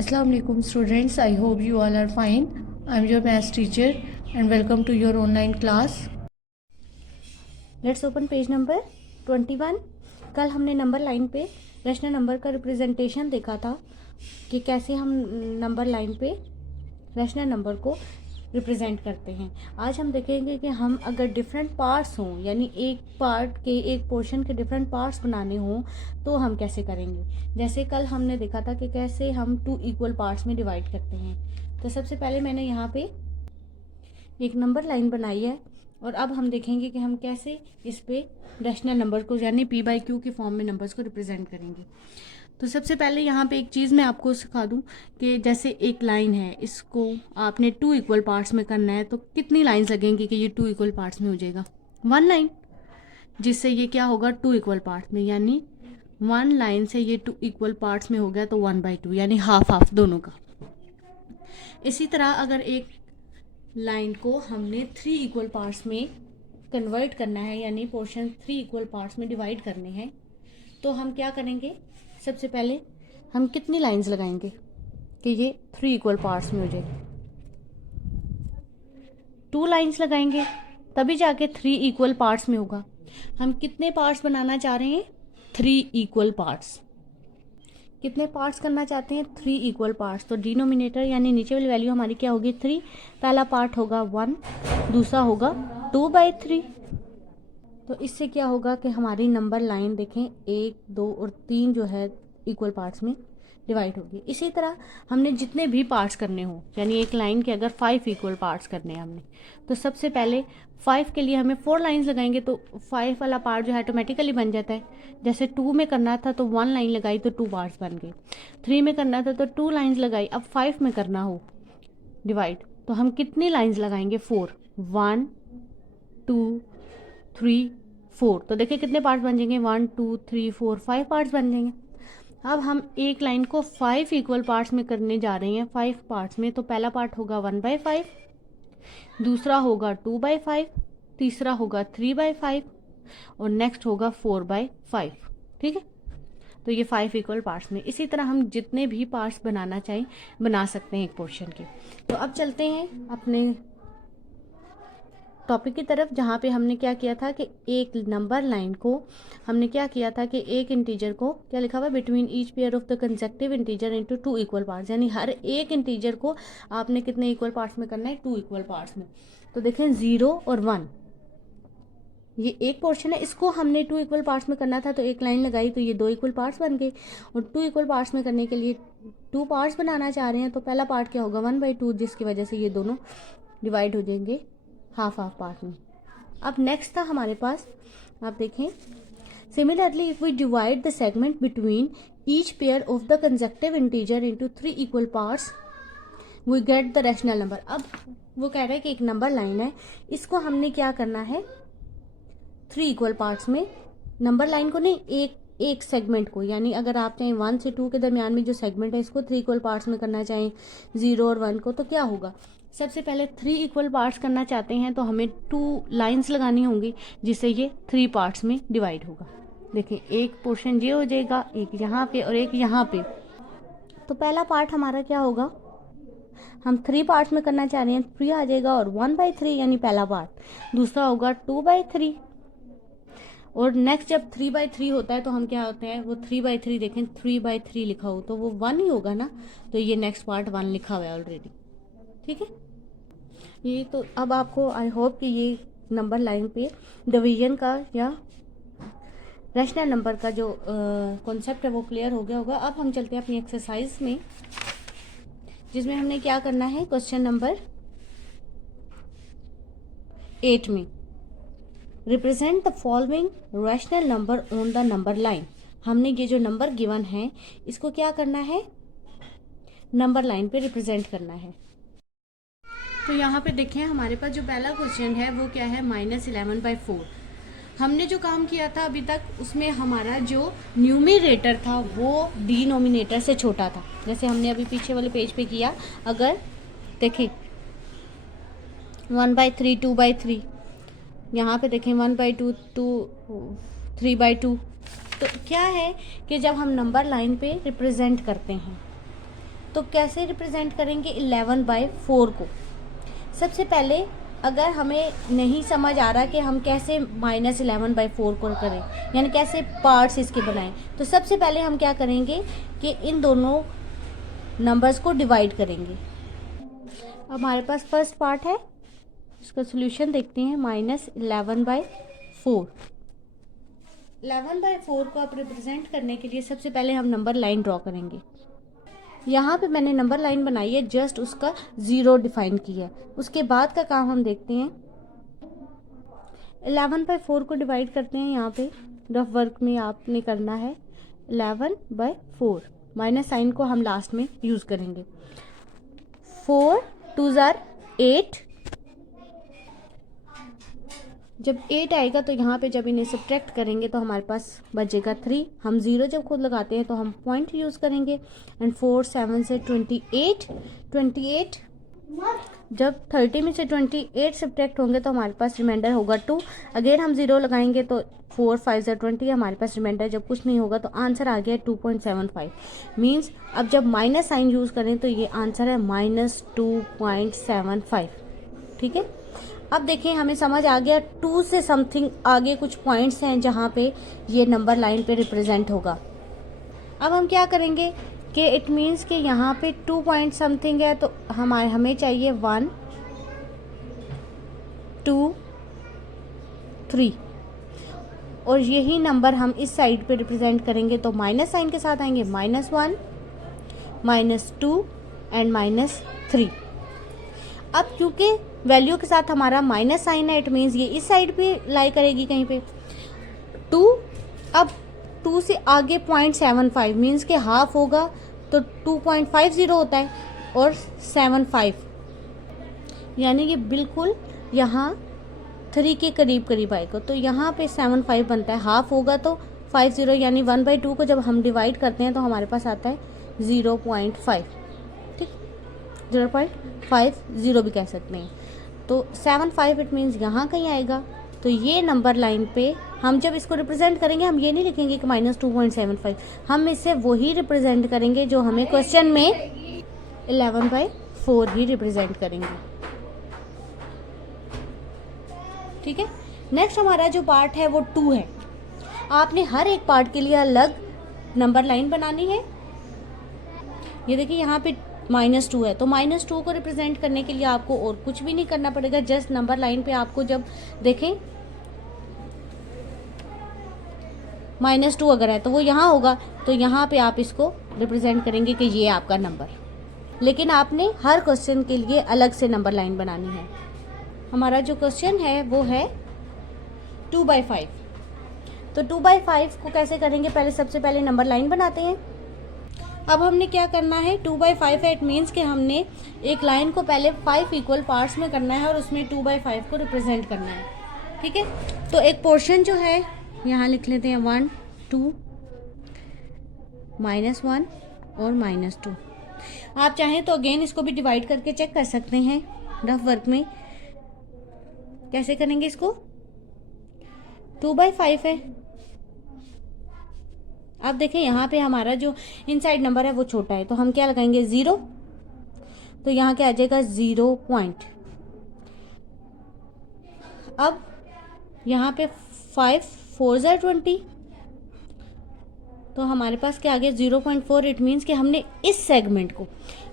Assalamu alaikum students, I hope you all are fine. I am your maths teacher and welcome to your online class. Let's open page number 21। कल हमने number line पे rational number का representation देखा था कि कैसे हम number line पे रैशनल नंबर को रिप्रेजेंट करते हैं। आज हम देखेंगे कि हम अगर डिफरेंट पार्ट्स हों, यानी एक पार्ट के एक पोर्शन के डिफरेंट पार्ट्स बनाने हों तो हम कैसे करेंगे। जैसे कल हमने देखा था कि कैसे हम 2 इक्वल पार्ट्स में डिवाइड करते हैं। तो सबसे पहले मैंने यहाँ पे एक नंबर लाइन बनाई है और अब हम देखेंगे कि हम कैसे इस पे रैशनल नंबर को यानी पी बाई क्यू के फॉर्म में नंबर्स को रिप्रेजेंट करेंगे। तो सबसे पहले यहाँ पे एक चीज़ मैं आपको सिखा दूँ कि जैसे एक लाइन है, इसको आपने 2 इक्वल पार्ट्स में करना है तो कितनी लाइंस लगेंगी कि ये 2 इक्वल पार्ट्स में हो जाएगा। 1 लाइन, जिससे ये क्या होगा 2 इक्वल पार्ट्स में, यानी 1 लाइन से ये 2 इक्वल पार्ट्स में हो गया तो 1/2 यानी हाफ हाफ दोनों का। इसी तरह अगर एक लाइन को हमने 3 इक्वल पार्ट्स में कन्वर्ट करना है, यानी पोर्शन 3 इक्वल पार्ट्स में डिवाइड करने हैं, तो हम क्या करेंगे। सबसे पहले हम कितनी लाइंस लगाएंगे कि ये 3 इक्वल पार्ट्स में हो जाए। 2 लाइंस लगाएंगे तभी जाके 3 इक्वल पार्ट्स में होगा। हम कितने पार्ट्स बनाना चाह रहे हैं, 3 इक्वल पार्ट्स। कितने पार्ट्स करना चाहते हैं, 3 इक्वल पार्ट्स। तो डिनोमिनेटर यानी नीचे वाली वैल्यू हमारी क्या होगी, 3। पहला पार्ट होगा 1, दूसरा होगा 2/3। तो इससे क्या होगा कि हमारी नंबर लाइन देखें 1, 2 और 3 जो है इक्वल पार्ट्स में डिवाइड होगी। इसी तरह हमने जितने भी पार्ट्स करने हो, यानी एक लाइन के अगर 5 इक्वल पार्ट्स करने हैं हमने, तो सबसे पहले 5 के लिए हमें 4 लाइंस लगाएंगे तो 5 वाला पार्ट जो है ऑटोमेटिकली बन जाता है। जैसे 2 में करना था तो 1 लाइन लगाई तो 2 पार्ट्स बन गए। 3 में करना था तो 2 लाइंस लगाई। अब 5 में करना हो डिवाइड तो हम कितनी लाइंस लगाएंगे, 4। 1 2 3 4। तो देखिए कितने पार्ट्स बन जाएंगे, 1 2 3 4 5 पार्ट्स बन जाएंगे। अब हम एक लाइन को 5 इक्वल पार्ट्स में करने जा रहे हैं, 5 पार्ट्स में। तो पहला पार्ट होगा 1/5, दूसरा होगा 2/5, तीसरा होगा 3/5 और नेक्स्ट होगा 4/5। ठीक है, तो ये 5 इक्वल पार्ट्स में। इसी तरह हम जितने भी पार्ट्स बनाना चाहें बना सकते हैं एक पोर्शन के। तो अब चलते हैं अपने टॉपिक की तरफ, जहाँ पे हमने क्या किया था कि एक नंबर लाइन को हमने क्या किया था कि एक इंटीजर को क्या लिखा हुआ है, between each pair of the consecutive integer into 2 equal parts, यानी हर एक इंटीजर को आपने कितने इक्वल पार्ट्स में करना है, 2 इक्वल पार्ट्स में। तो देखें 0 और 1 ये एक पोर्शन है, इसको हमने 2 इक्वल पार्ट्स में करना था तो एक लाइन लगाई तो ये 2 इक्वल पार्ट्स बन गए। और 2 इक्वल पार्ट्स में करने के लिए 2 पार्ट्स बनाना चाह रहे हैं तो पहला पार्ट क्या होगा, 1/2, जिसकी वजह से ये दोनों डिवाइड हो जाएंगे हाफ हाफ पार्ट में। अब नेक्स्ट था हमारे पास, आप देखें, similarly if we divide the segment between each pair of the consecutive integer into 3 equal parts we get the rational number. अब वो कह रहा है कि एक नंबर लाइन है, इसको हमने क्या करना है, 3 इक्वल पार्ट्स में, नंबर लाइन को नहीं, एक सेगमेंट को, यानी अगर आप चाहें 1 से 2 के दरमियान में जो सेगमेंट है इसको 3 इक्वल पार्ट्स में करना चाहें, 0 और 1 को, तो क्या होगा। सबसे पहले 3 इक्वल पार्ट्स करना चाहते हैं तो हमें 2 लाइंस लगानी होंगी जिससे ये 3 पार्ट्स में डिवाइड होगा। देखें एक पोर्शन ये हो जाएगा, एक यहाँ पे और एक यहाँ पे। तो पहला पार्ट हमारा क्या होगा, हम 3 पार्ट्स में करना चाह रहे हैं, 3 आ जाएगा और 1/3 यानी पहला पार्ट। दूसरा होगा 2/3 और नेक्स्ट जब 3/3 होता है तो हम क्या होते हैं, वो 3/3 देखें 3/3 लिखा हो तो वो 1 ही होगा ना, तो ये नेक्स्ट पार्ट 1 लिखा हुआ है ऑलरेडी। ठीक है, ये तो अब आपको आई होप कि ये नंबर लाइन पे डिवीजन का या रैशनल नंबर का जो कॉन्सेप्ट है वो क्लियर हो गया होगा। अब हम चलते हैं अपनी एक्सरसाइज में, जिसमें हमने क्या करना है, क्वेश्चन नंबर 8 में represent the following rational number on the number line. हमने ये जो नंबर गिवन है इसको क्या करना है, नंबर लाइन पे रिप्रेजेंट करना है। तो यहाँ पे देखें हमारे पास जो पहला क्वेश्चन है वो क्या है, -11/4। हमने जो काम किया था अभी तक उसमें हमारा जो न्यूमरेटर था वो डिनोमिनेटर से छोटा था, जैसे हमने अभी पीछे वाले पेज पे किया। अगर देखें 1/3 2/3, यहाँ पे देखें 1/2 3/2। तो क्या है कि जब हम नंबर लाइन पे रिप्रेजेंट करते हैं तो कैसे रिप्रेजेंट करेंगे 11/4 को? सबसे पहले अगर हमें नहीं समझ आ रहा कि हम कैसे -11/4 को करें, यानी कैसे पार्ट्स इसके बनाएं, तो सबसे पहले हम क्या करेंगे कि इन दोनों नंबर्स को डिवाइड करेंगे। अब हमारे पास फर्स्ट पार्ट है, इसका सॉल्यूशन देखते हैं। -11/4, 11/4 को आप रिप्रेजेंट करने के लिए सबसे पहले हम नंबर लाइन ड्रॉ करेंगे। यहाँ पे मैंने नंबर लाइन बनाई है, जस्ट उसका 0 डिफाइन किया है। उसके बाद का काम हम देखते हैं। 11/4 को डिवाइड करते हैं। यहाँ पे रफ वर्क में आपने करना है 11/4, माइनस साइन को हम लास्ट में यूज करेंगे। 4 2 8, जब 8 आएगा तो यहाँ पे जब इन्हें सब्ट्रैक्ट करेंगे तो हमारे पास बचेगा 3। हम 0 जब खुद लगाते हैं तो हम पॉइंट यूज़ करेंगे। एंड 4 7 से 28, 28 जब 30 में से 28 सब्ट्रैक्ट होंगे तो हमारे पास रिमाइंडर होगा 2। अगेन हम 0 लगाएंगे तो 4 5 से 20 हमारे पास रिमाइंडर जब कुछ नहीं होगा तो आंसर आ गया 2.75। मीन्स अब जब माइनस साइन यूज़ करें तो ये आंसर है -2.75। ठीक है, अब देखें हमें समझ आ गया 2 से समथिंग आगे कुछ पॉइंट्स हैं जहाँ पे ये नंबर लाइन पे रिप्रेजेंट होगा। अब हम क्या करेंगे कि इट मीन्स कि यहाँ पे 2 पॉइंट समथिंग है तो हमें चाहिए 1 2 3, और यही नंबर हम इस साइड पे रिप्रेजेंट करेंगे तो माइनस साइन के साथ आएंगे -1 -2 एंड -3। अब क्योंकि वैल्यू के साथ हमारा माइनस साइन है, इट मीन्स ये इस साइड पे लाई करेगी कहीं पे 2। अब 2 से आगे 0.75 मीन्स के हाफ होगा तो 2.50 होता है, और 75 यानी ये बिल्कुल यहाँ 3 के करीब करीब आएगा। तो यहाँ पे 75 बनता है, हाफ होगा तो 50, यानी 1/2 को जब हम डिवाइड करते हैं तो हमारे पास आता है 0.5। ठीक, 0.50 भी कह सकते हैं। तो 75 इट मीन्स यहाँ कहीं आएगा। तो ये नंबर लाइन पे हम जब इसको रिप्रेजेंट करेंगे हम ये नहीं लिखेंगे कि -2.75, हम इससे वही रिप्रेजेंट करेंगे जो हमें क्वेश्चन में 11/4 ही रिप्रेजेंट करेंगे। ठीक है, नेक्स्ट हमारा जो पार्ट है वो 2 है। आपने हर एक पार्ट के लिए अलग नंबर लाइन बनानी है। ये देखिए यहाँ पे -2 है तो -2 को रिप्रेजेंट करने के लिए आपको और कुछ भी नहीं करना पड़ेगा, जस्ट नंबर लाइन पे आपको जब देखें -2 अगर है तो वो यहाँ होगा, तो यहाँ पे आप इसको रिप्रेजेंट करेंगे कि ये आपका नंबर। लेकिन आपने हर क्वेश्चन के लिए अलग से नंबर लाइन बनानी है। हमारा जो क्वेश्चन है वो है 2/5। तो 2/5 को कैसे करेंगे, पहले सबसे पहले नंबर लाइन बनाते हैं। अब हमने क्या करना है, 2/5 है, इट मीन्स कि हमने एक लाइन को पहले 5 इक्वल पार्ट्स में करना है और उसमें 2/5 को रिप्रेजेंट करना है। ठीक है, तो एक पोर्शन जो है यहाँ लिख लेते हैं 1 2 -1 और -2। आप चाहें तो अगेन इसको भी डिवाइड करके चेक कर सकते हैं रफ वर्क में। कैसे करेंगे इसको, 2/5 है। अब देखें यहाँ पे हमारा जो इनसाइड नंबर है वो छोटा है तो हम क्या लगाएंगे 0, तो यहाँ क्या आ जाएगा 0 पॉइंट। अब यहाँ पे 5 4 20, तो हमारे पास क्या आ गया 0.4। इट मीन्स कि हमने इस सेगमेंट को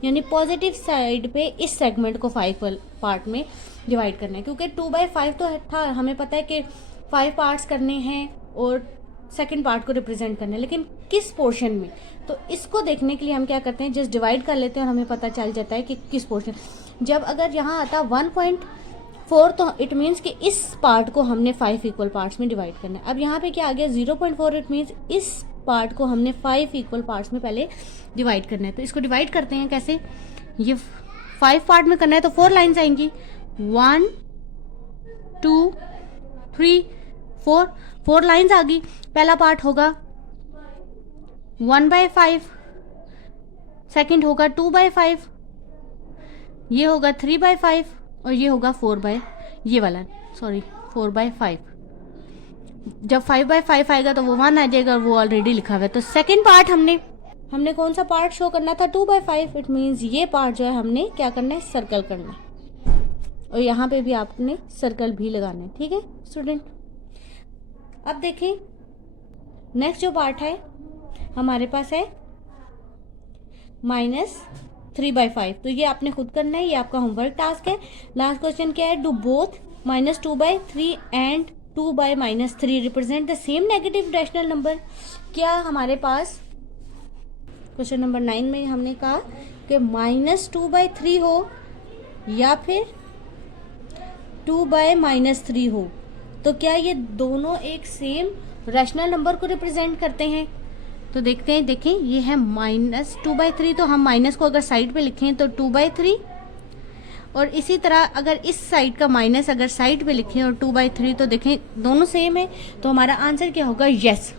यानी पॉजिटिव साइड पे इस सेगमेंट को 5 पार्ट में डिवाइड करना है, क्योंकि 2/5 तो था, हमें पता है कि 5 पार्ट्स करने हैं और सेकंड पार्ट को रिप्रेजेंट करना है, लेकिन किस पोर्शन में, तो इसको देखने के लिए हम क्या करते हैं जस्ट डिवाइड कर लेते हैं और हमें पता चल जाता है कि किस पोर्शन। जब अगर यहाँ आता 1.4 तो इट मीन्स कि इस पार्ट को हमने 5 इक्वल पार्ट्स में डिवाइड करना है। अब यहाँ पे क्या आ गया 0.4, इट मीन्स इस पार्ट को हमने 5 इक्वल पार्ट्स में पहले डिवाइड करना है। तो इसको डिवाइड करते हैं कैसे, ये 5 पार्ट में करना है तो 4 लाइन्स आएंगी, 1 2 3 4 लाइन्स आ गई। पहला पार्ट होगा 1/5, सेकंड होगा 2/5, ये होगा 3/5 और ये होगा 4/5। जब 5/5 आएगा तो वो 1 आ जाएगा और वो ऑलरेडी लिखा हुआ है। तो सेकंड पार्ट हमने हमने कौन सा पार्ट शो करना था, 2/5। इट मीन्स ये पार्ट जो है हमने क्या करना है, सर्कल करना है, और यहाँ पे भी आपने सर्कल भी लगाना है। ठीक है स्टूडेंट। अब देखें नेक्स्ट जो पार्ट है हमारे पास है -3/5। तो ये आपने खुद करना है, ये आपका होमवर्क टास्क है। लास्ट क्वेश्चन क्या है, do both -2/3 and 2/-3 represent the same negative rational number. क्या हमारे पास क्वेश्चन नंबर 9 में हमने कहा कि -2/3 हो या फिर 2/-3 हो, तो क्या ये दोनों एक सेम रैशनल नंबर को रिप्रेजेंट करते हैं। तो देखते हैं, देखें ये है -2/3, तो हम माइनस को अगर साइड पे लिखें तो 2/3, और इसी तरह अगर इस साइड का माइनस अगर साइड पे लिखें और 2/3, तो देखें दोनों सेम है। तो हमारा आंसर क्या होगा, yes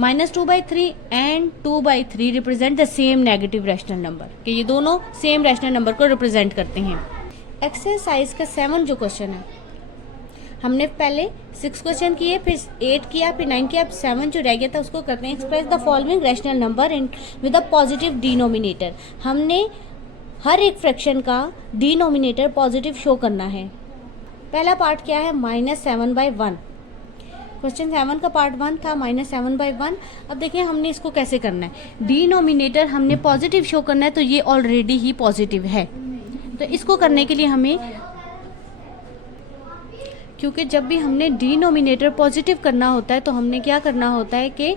-2/3 and 2/3 represent the same negative rational number, कि ये दोनों सेम रैशनल नंबर को रिप्रेजेंट करते हैं। एक्सरसाइज का 7 जो क्वेश्चन है, हमने पहले 6 क्वेश्चन किए, फिर 8 किया, फिर 9 किया, अब 7 जो रह गया था उसको करते हैं। Express the following rational number in with a positive denominator. हमने हर एक फ्रैक्शन का डिनोमिनेटर पॉजिटिव शो करना है। पहला पार्ट क्या है, -7/1। क्वेश्चन 7 का पार्ट 1 था -7/1। अब देखिए हमने इसको कैसे करना है, डिनोमिनेटर हमने पॉजिटिव शो करना है, तो ये ऑलरेडी ही पॉजिटिव है। तो इसको करने के लिए हमें, क्योंकि जब भी हमने डिनोमिनेटर पॉजिटिव करना होता है तो हमने क्या करना होता है कि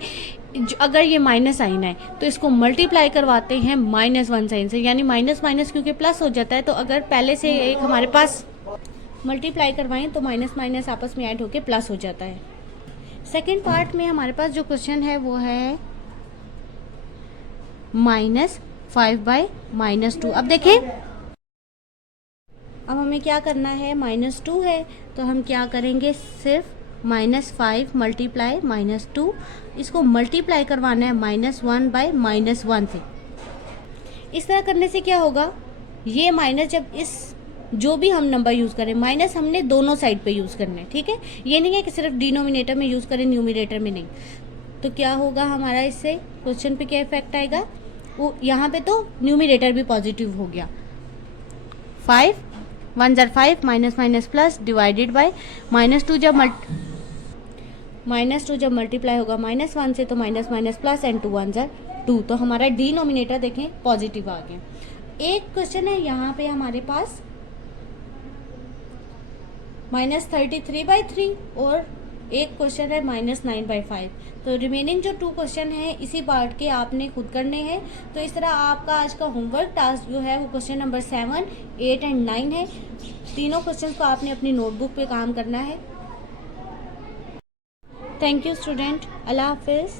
अगर ये माइनस साइन है तो इसको मल्टीप्लाई करवाते हैं -1 साइन से, यानी माइनस माइनस क्योंकि प्लस हो जाता है, तो अगर पहले से एक हमारे पास मल्टीप्लाई करवाएं तो माइनस माइनस आपस में ऐड होके प्लस हो जाता है। सेकेंड पार्ट में हमारे पास जो क्वेश्चन है वो है -5/-2। अब देखें, अब हमें क्या करना है, -2 है तो हम क्या करेंगे, सिर्फ -5 मल्टीप्लाई -2, इसको मल्टीप्लाई करवाना है -1/-1 से। इस तरह करने से क्या होगा, ये माइनस जब इस जो भी हम नंबर यूज़ करें, माइनस हमने दोनों साइड पे यूज़ करना है। ठीक है, ये नहीं है कि सिर्फ डिनोमिनेटर में यूज़ करें, न्यूमिनेटर में नहीं। तो क्या होगा हमारा, इससे क्वेश्चन पे क्या इफेक्ट आएगा, वो यहाँ पे तो न्यूमिनेटर भी पॉजिटिव हो गया। 5 1 ज़र 5 minus minus plus divided by -2 जब मल्टीप्लाई होगा -1 से तो माइनस माइनस प्लस एंड 2 1 ज़र 2। तो हमारा डिनोमिनेटर देखें पॉजिटिव आ गया। एक क्वेश्चन है यहाँ पे हमारे पास -33/3 और एक क्वेश्चन है -9/5। तो रिमेनिंग जो 2 क्वेश्चन है इसी पार्ट के आपने खुद करने हैं। तो इस तरह आपका आज का होमवर्क टास्क जो है वो क्वेश्चन नंबर 7, 8 एंड 9 है। तीनों क्वेश्चन को आपने अपनी नोटबुक पे काम करना है। थैंक यू स्टूडेंट, अल्लाह हाफिज़।